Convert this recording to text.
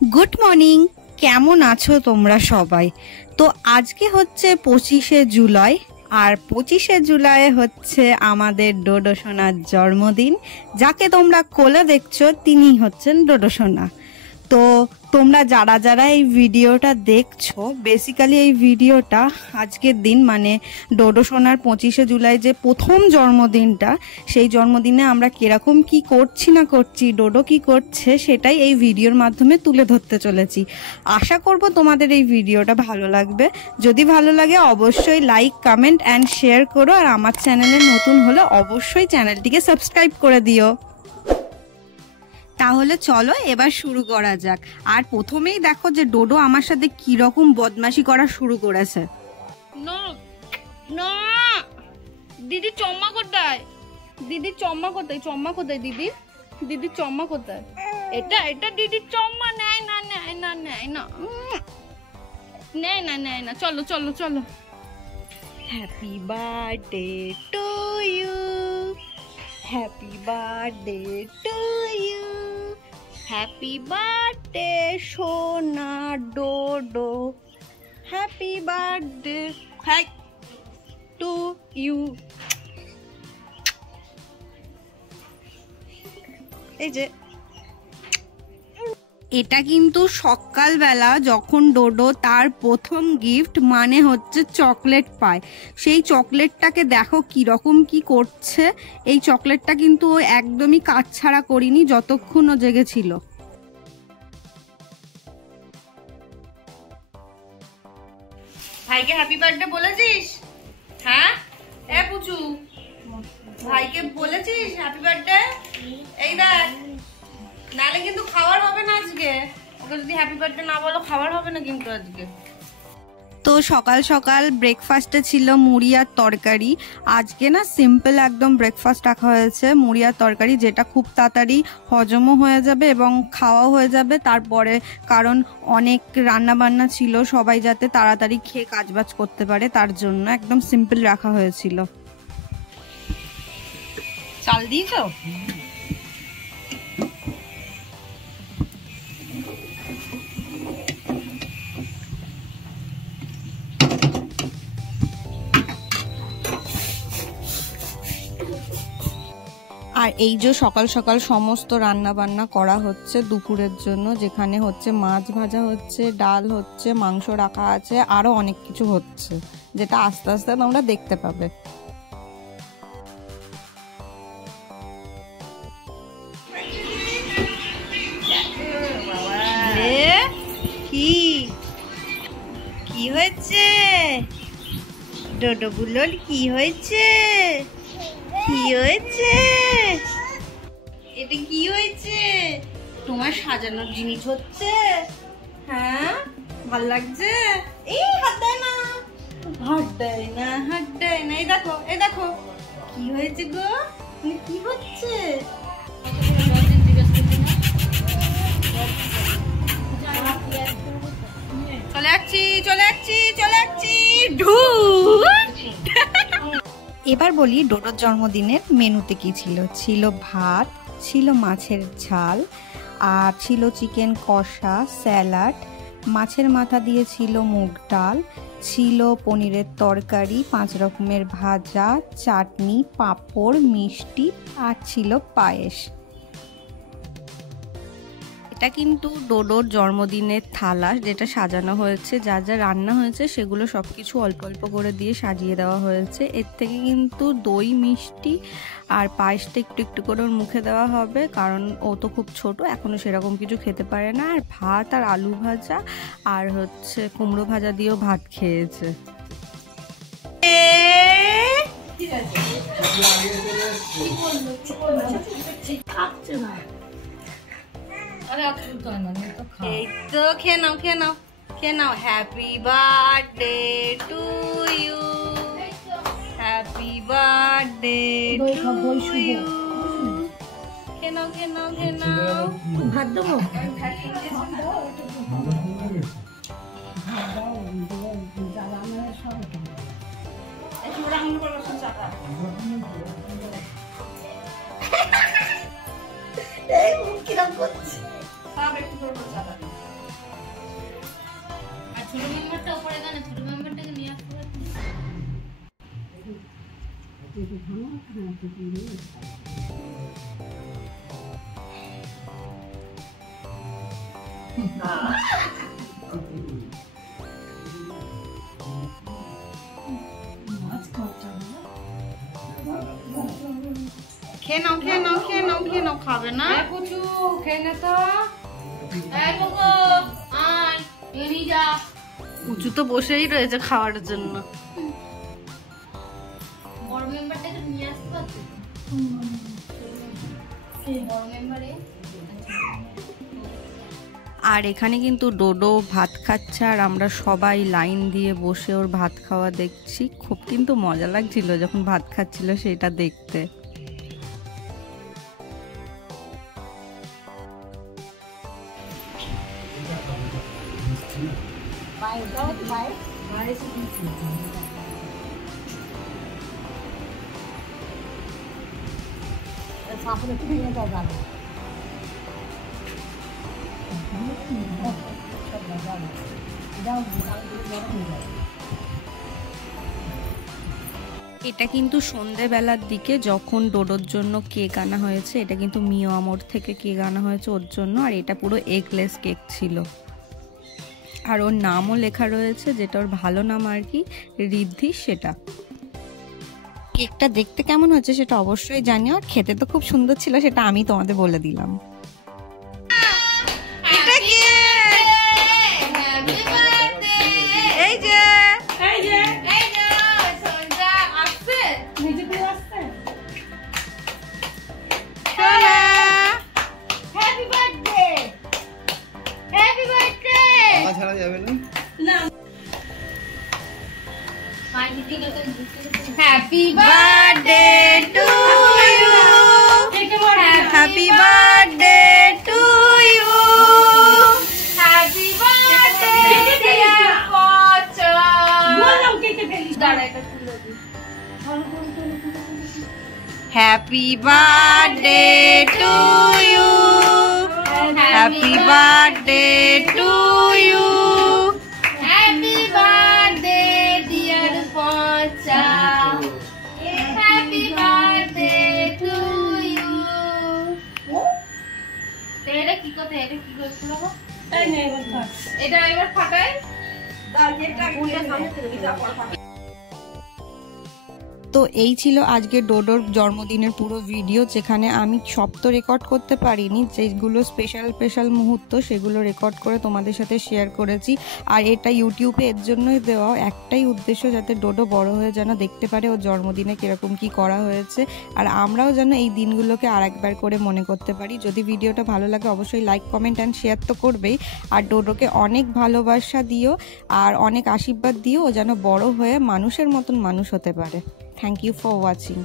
Good morning, কেমন আছো তোমরা সবাই? তো আজকে হচ্ছে 25শে জুলাই, আর 25শে জুলাই হচ্ছে আমাদের ডোডো সোনার জন্মদিন। যাকে তোমরা কোলে দেখছো তিনি হচ্ছেন ডোডো সোনা। তো তোমরা যারা যারা এই ভিডিওটা দেখছো, বেসিক্যালি এই ভিডিওটা আজকের দিন মানে ডোডো সোনার 25শে জুলাই যে প্রথম জন্মদিনটা, সেই জন্মদিনে আমরা কিরকম কি করছি না করছি, ডোডো কি করছে, সেটাই এই ভিডিওর মাধ্যমে তুলে ধরতে চলেছি। আশা করব তোমাদের এই ভিডিওটা ভালো লাগবে। যদি ভালো লাগে অবশ্যই লাইক, কমেন্ট অ্যান্ড শেয়ার করো, আর আমার চ্যানেলে নতুন হলে অবশ্যই চ্যানেলটিকে সাবস্ক্রাইব করে দিও। তাহলে চলো এবার শুরু করা যাক। আর প্রথমেই দেখো যে ডোডো আমার সাথে কি রকম বদমাশি করা শুরু করেছে। না না, দিদি চম্মা কোথায়? দিদি চম্মা কোথায়? চম্মা কোথায় দিদি? দিদি চম্মা কোথায়? এটা এটা দিদির চম্মা। নেয় না নেয় না নেয় না নেয় না নেয় না। চলো চলো চলো। Happy birthday to you, happy birthday to you, happy birthday সোনা ডোডো, হ্যাপি বার্থডে টু ইউ। এই যে এটা কিন্তু সকালবেলা যখন ডোডো তার প্রথম গিফট মানে হচ্ছে চকলেট পায়, সেই চকলেটটাকে দেখো কিরকম কি করছে। এই চকলেটটা কিন্তু ও একদমই কাজ ছাড়া করিনি যতক্ষণ ও জেগেছিল। ভাইকে হ্যাপি বার্থডে বলেছিস? হ্যাঁ এ পুচু, ভাইকে বলেছিস হ্যাপি বার্থডে? এই দেখ, নালে কিন্তু খাবার হবে না আজকে। ওকে যদি হ্যাপি বার্থডে না বলো খাবার হবে না কিন্তু আজকে। তো সকাল সকাল ব্রেকফাস্টে ছিল মুড়ি আর তরকারি। আজকে না সিম্পল একদম ব্রেকফাস্ট রাখা হয়েছে, মুড়ি আর তরকারি, যেটা খুব তাড়াতাড়ি হজমও হয়ে যাবে এবং খাওয়াও হয়ে যাবে তারপরে, কারণ অনেক রান্না বান্না ছিল, সবাই যাতে তাড়াতাড়ি খেয়ে কাজবাজ করতে পারে তার জন্য একদম সিম্পল রাখা হয়েছিল। চাল দিয়েছো? আর এই যে সকাল সকাল সমস্ত রান্না বান্না করা হচ্ছে দুপুরের জন্য, যেখানে হচ্ছে মাছ ভাজা হচ্ছে, ডাল হচ্ছে, মাংস রাখা আছে, আরো অনেক কিছু হচ্ছে, যেটা আস্তে আস্তে তোমরা দেখতে পাবে। কি কি হয়েছে ডোডো গুলোর? কি হয়েছে? কি হয়েছে? এটা কি হয়েছে? তোমার সাজানোর জিনিস হচ্ছে? হ্যাঁ, ভাল লাগছে? এই হাত দেয় না, হাত দেয় না, হাত দেয় না। এই দেখো, এই দেখো কি হয়েছে গো, কি হচ্ছে? চলে যাচ্ছি চলে যাচ্ছি চলে যাচ্ছি ঢু। এবার বলি ডোডোর জন্মদিনের মেনুতে কি ছিল। ছিল ভাত, ছিল মাছের ঝাল, আর ছিল চিকেন কষা, স্যালাড, মাছের মাথা দিয়ে ছিল মুগ ডাল, ছিল পনিরের তরকারি, 5 রকমের ভাজা, চাটনি, পাঁপড়, মিষ্টি, আর ছিল পায়েস। এটা কিন্তু ডোডোর জন্মদিনের থালা, যেটা সাজানো হয়েছে, যা যা রান্না হয়েছে সেগুলো সবকিছু অল্প অল্প করে দিয়ে সাজিয়ে দেওয়া হয়েছে। এর থেকে কিন্তু দই, মিষ্টি আর পায়েসটা একটু একটু করে ওর মুখে দেওয়া হবে, কারণ ও তো খুব ছোট, এখনো সেরকম কিছু খেতে পারে না। আর ভাত আর আলু ভাজা আর হচ্ছে কুমড়ো ভাজা দিয়েও ভাত খেয়েছে। এই তো খেয়ে নাও খেয়ে নাও খেয়ে নাও। Happy birthday to you, happy birthday to you. খেয়ে নাও খেয়ে নাও খেয়ে নাও। ভাত দেবো? কিরকম করছে? ছোট মেম্বারটা উপরে গানে ছোট মেম্বারটাকে নিয়ে আসতে পারছি খেয়ে নাও খেয়ে নাও খেয়ে নাও খেয়ে নাও, খাবে না? কুচু খেয়ে নে তো। এই কোকো আয় এনি যা। উঁচু তো বসেই রয়েছে খাওয়ার জন্য। বড় মেম্বারটাকে নিয়ে আসতে পারছি বড় মেম্বারে। আর এখানে কিন্তু ডোডো ভাত খাচ্ছে আর আমরা সবাই লাইন দিয়ে বসে ওর ভাত খাওয়া দেখছি। খুব কিন্তু মজা লাগছিল যখন ভাত খাচ্ছিল সেটা দেখতে। এটা কিন্তু সন্ধেবেলার দিকে যখন ডোডোর জন্য কেক আনা হয়েছে, এটা কিন্তু মিও আমোর থেকে কেক আনা হয়েছে ওর জন্য। আর এটা পুরো এগলেস কেক ছিল, আর ওর নামও লেখা রয়েছে, যেটা ওর ভালো নাম আর কি, ঋদ্ধি। সেটা কেকটা দেখতে কেমন হচ্ছে সেটা অবশ্যই জানিও, আর খেতে তো খুব সুন্দর ছিল, সেটা আমি তোমাদের বলে দিলাম। এটা কি? এই যে এই যে সঞ্জা আসছে নিচে দিয়ে আসছে। সোনা, হ্যাপি বার্থডে হ্যাপি বার্থডে। টাকা ছাড়া যাবে না? Happy birthday to you, happy birthday to you, happy birthday dear Pocha. বলো কেটে ফেলি দাঁড়া এটা খুলে দি। Happy birthday to you, happy birthday to you, happy birthday dear Pocha. Happy birthday to you. এটা কি কথা? এটা কি করছ বাবা? এই নে এবার ফাট। এটা এবার ফাটাই দাও। এটা কোনটা সামনে থেকে দিতে পারো। তো এই ছিল আজকে ডোডোর জন্মদিনের পুরো ভিডিও, যেখানে আমি সব তো রেকর্ড করতে পারিনি, যেগুলো স্পেশাল মুহূর্ত সেগুলো রেকর্ড করে তোমাদের সাথে শেয়ার করেছি। আর এটা ইউটিউবে এর জন্যই দেওয়া, একটাই উদ্দেশ্য, যাতে ডোডো বড় হয়ে যেন দেখতে পারে ওর জন্মদিনে কীরকম কী করা হয়েছে, আর আমরাও যেন এই দিনগুলোকে আর একবার করে মনে করতে পারি। যদি ভিডিওটা ভালো লাগে অবশ্যই লাইক কমেন্ট অ্যান্ড শেয়ার তো করবেই, আর ডোডোকে অনেক ভালোবাসা দিও আর অনেক আশীর্বাদ দিও, ও যেন বড় হয়ে মানুষের মতন মানুষ হতে পারে। Thank you for watching.